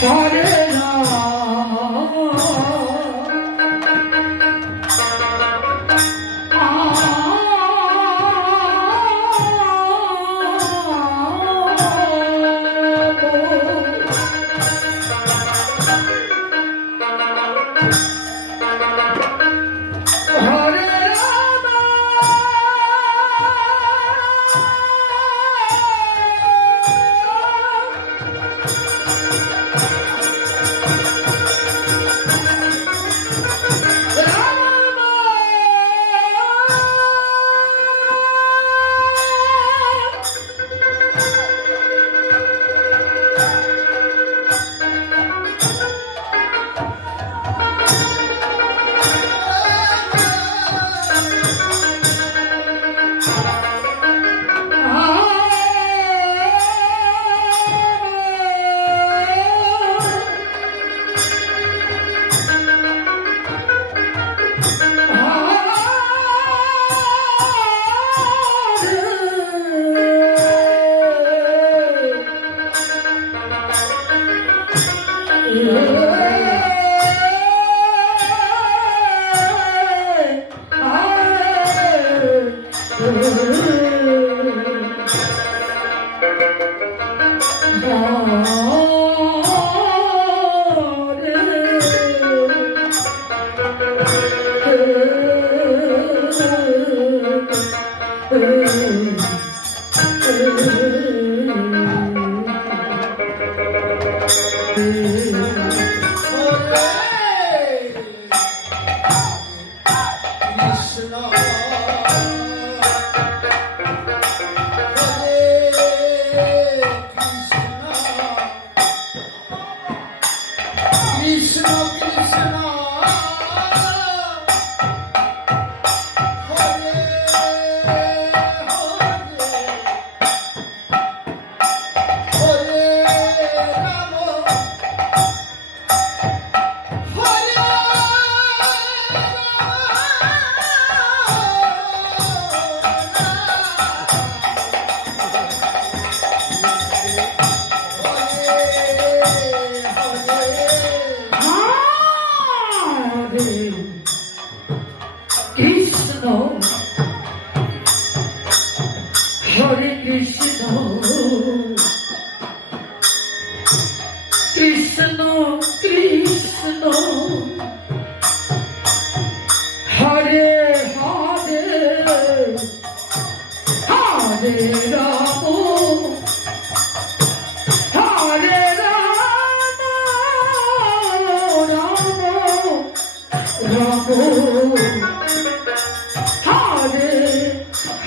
Hallelujah. Krishna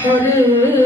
I Hare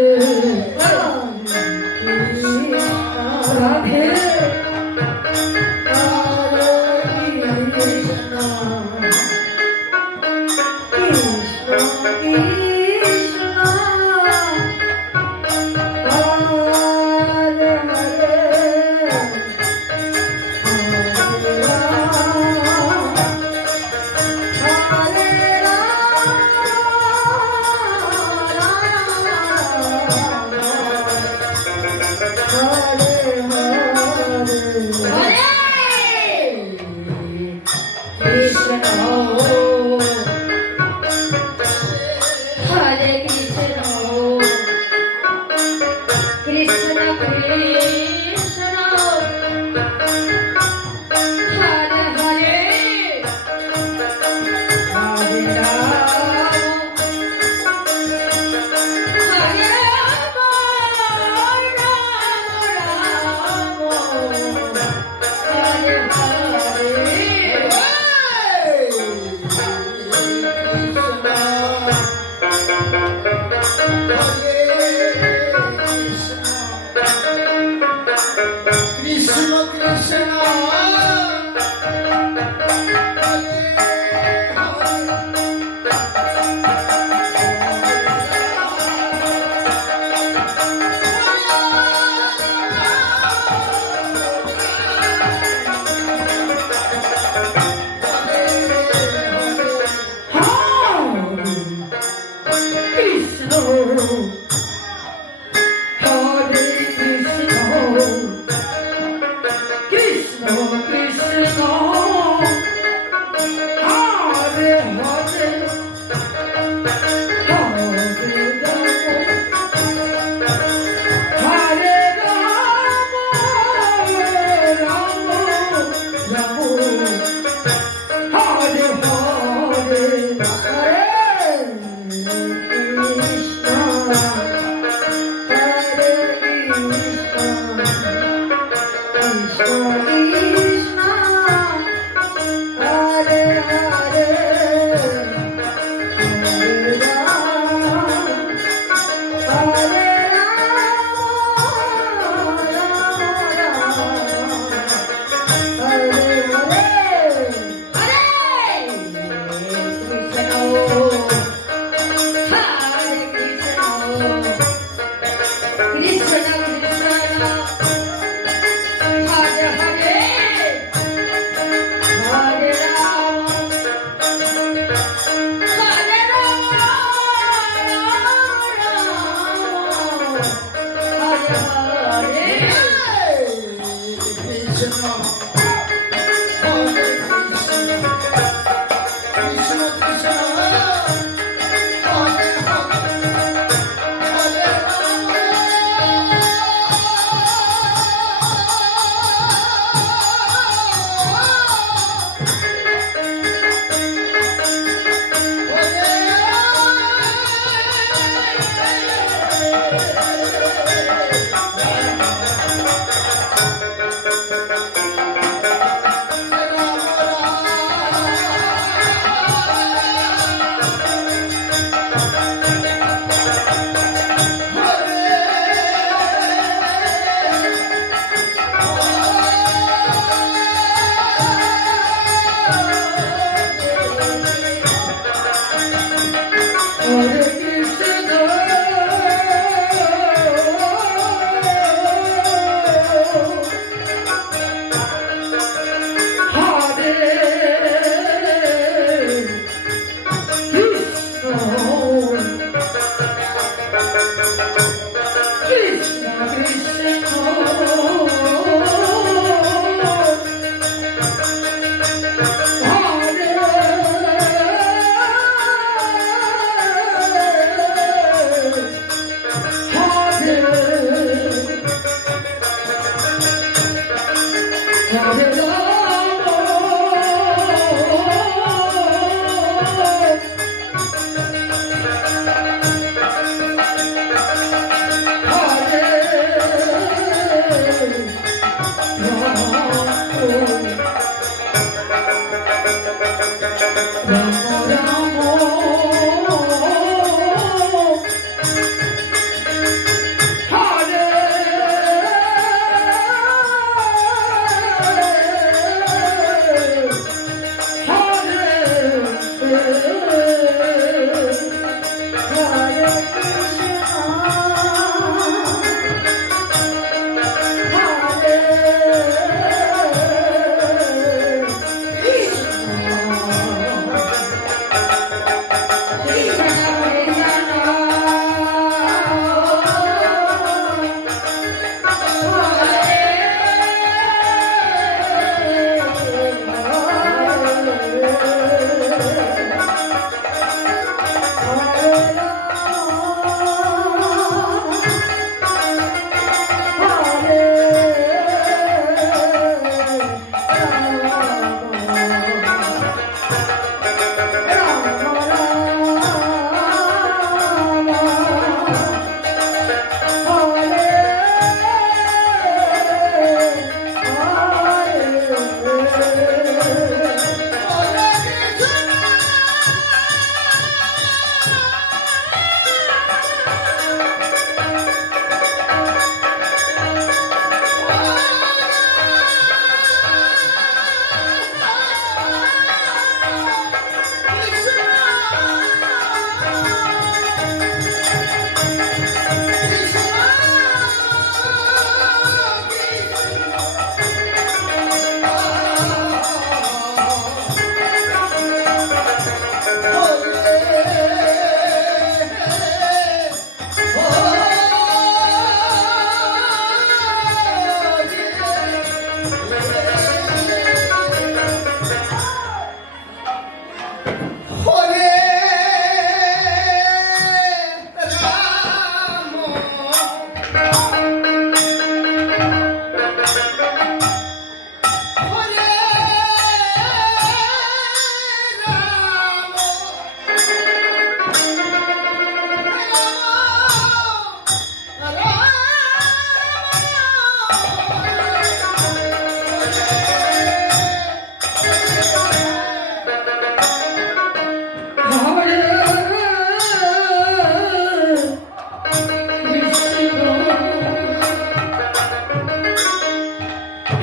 Oh, Amen.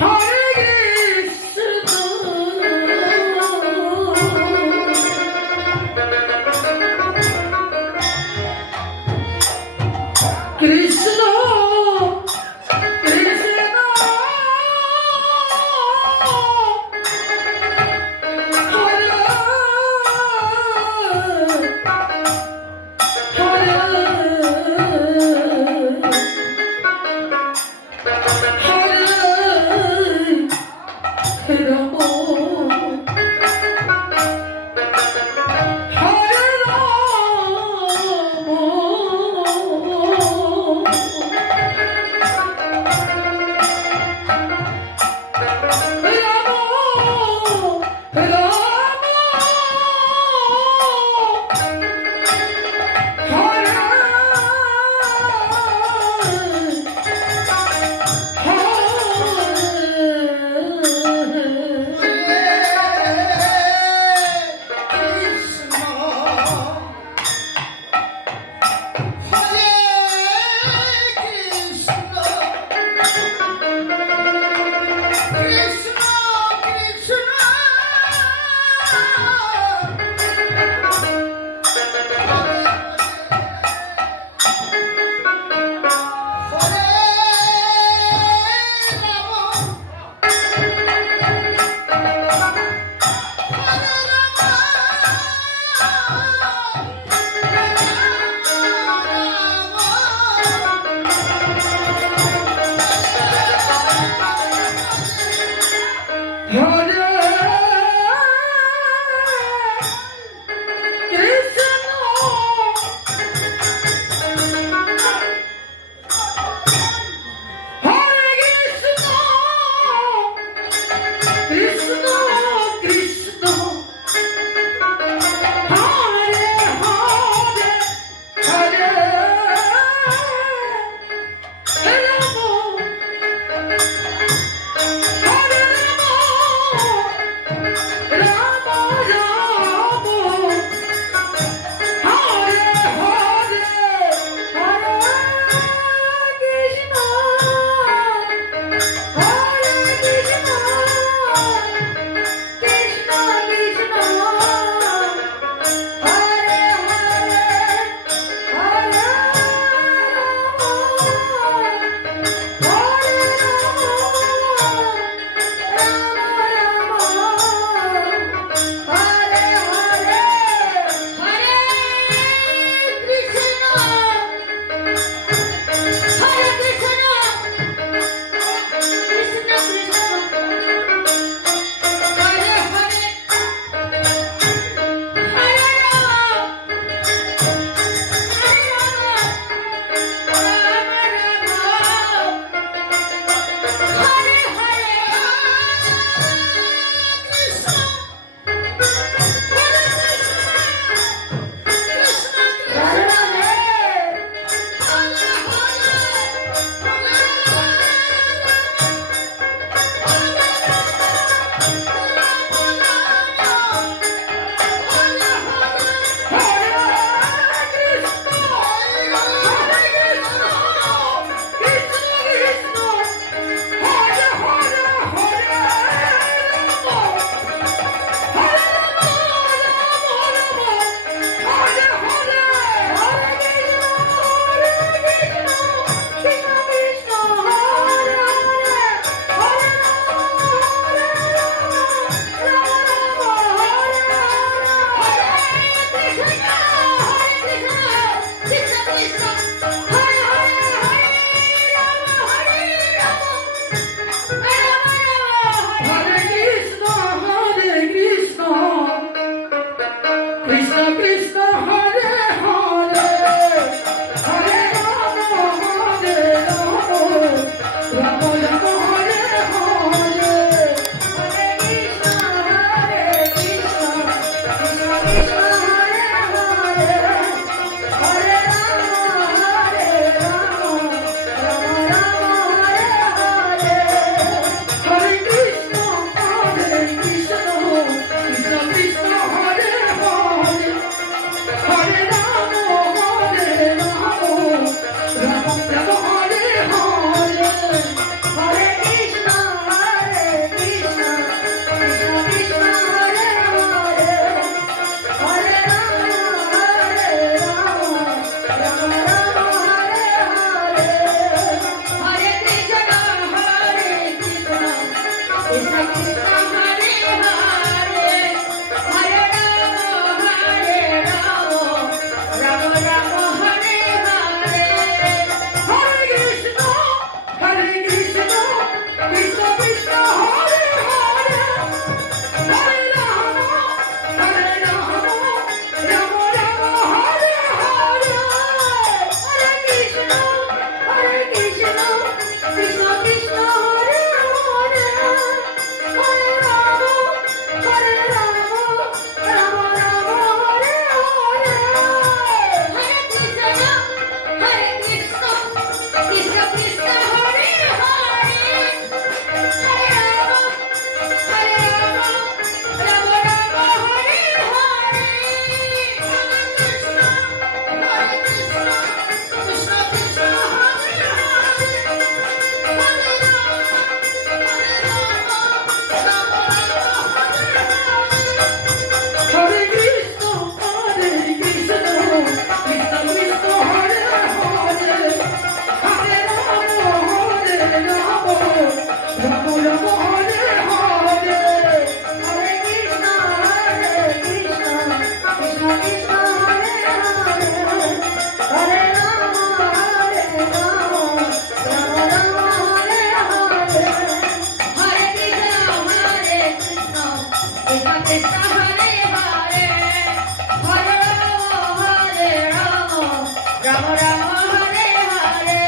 Fire!